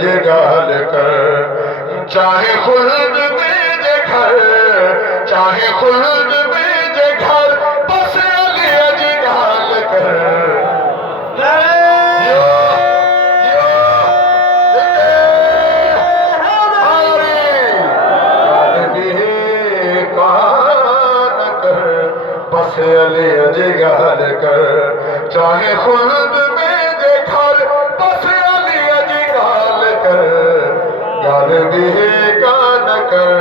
अजे गाल कर चाहे खुल्द में जे घर चाहे खुल्द में जे घर बस अली अजे गाल कर बस अली अजे गाल कर चाहे खुल्द में जे घर बस अली अजे गाल कर गाल भी का न कर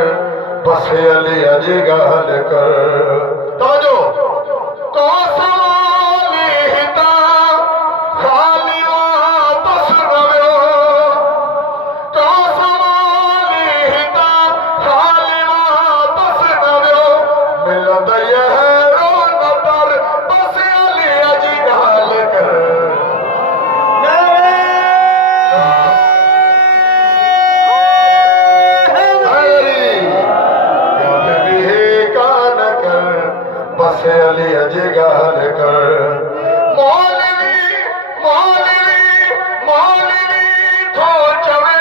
बस अली अजे गाल कर तो जो तो सवाली हिता खाली वापस नव्यो तो सवाली हिता खाली वापस नव्यो मिलंद यहरो नतर बस अली अजी गाल कर बस अली अजे गाल कर मौलवी मौलवी मौलवी थो चवे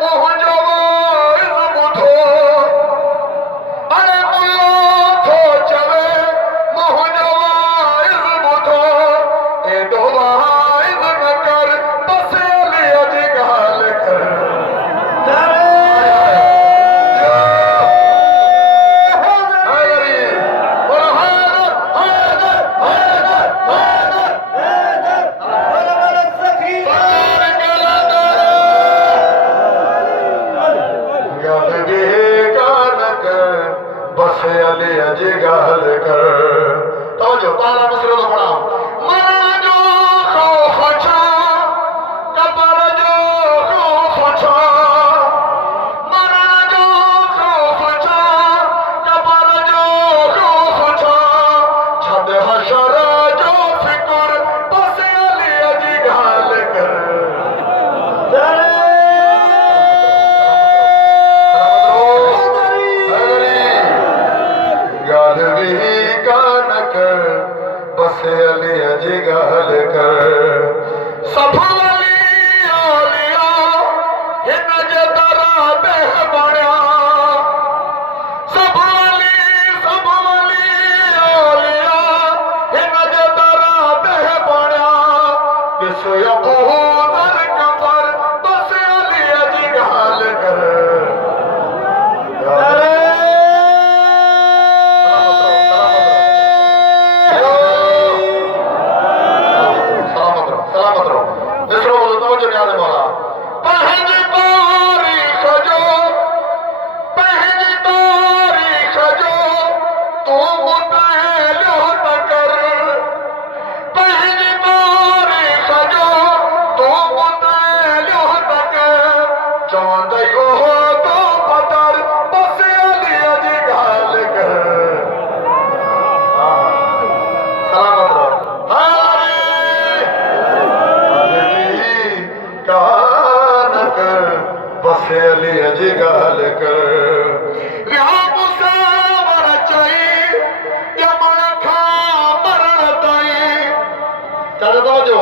मुंहिंजो वाइज़ ॿुधो अरे मुल्लो थो चवे मुंहिंजो वाइज़ ॿुधो एॾो वाइज़ न कर बस अली अजे गाल कर बस अली अजे गाल कर तो जो ताला मसलो तो पढ़ा मरण जो खौफ छा कबर जो खौफ छा मरण जो खौफ छा कबर जो खौफ छा छद हशर जो फिक्र बस अली अजे गाल कर बस अली अजे गाल कर सब वली औलिया हिन जे दरा बेह बणिया सब वली औलिया हिन जे दरा बेह बणिया किस अबू दर कबर बस अली अजे गाल कर बस अली अजे गाल कर मुसावर चई यमन खां मरण ताईं चल तो जो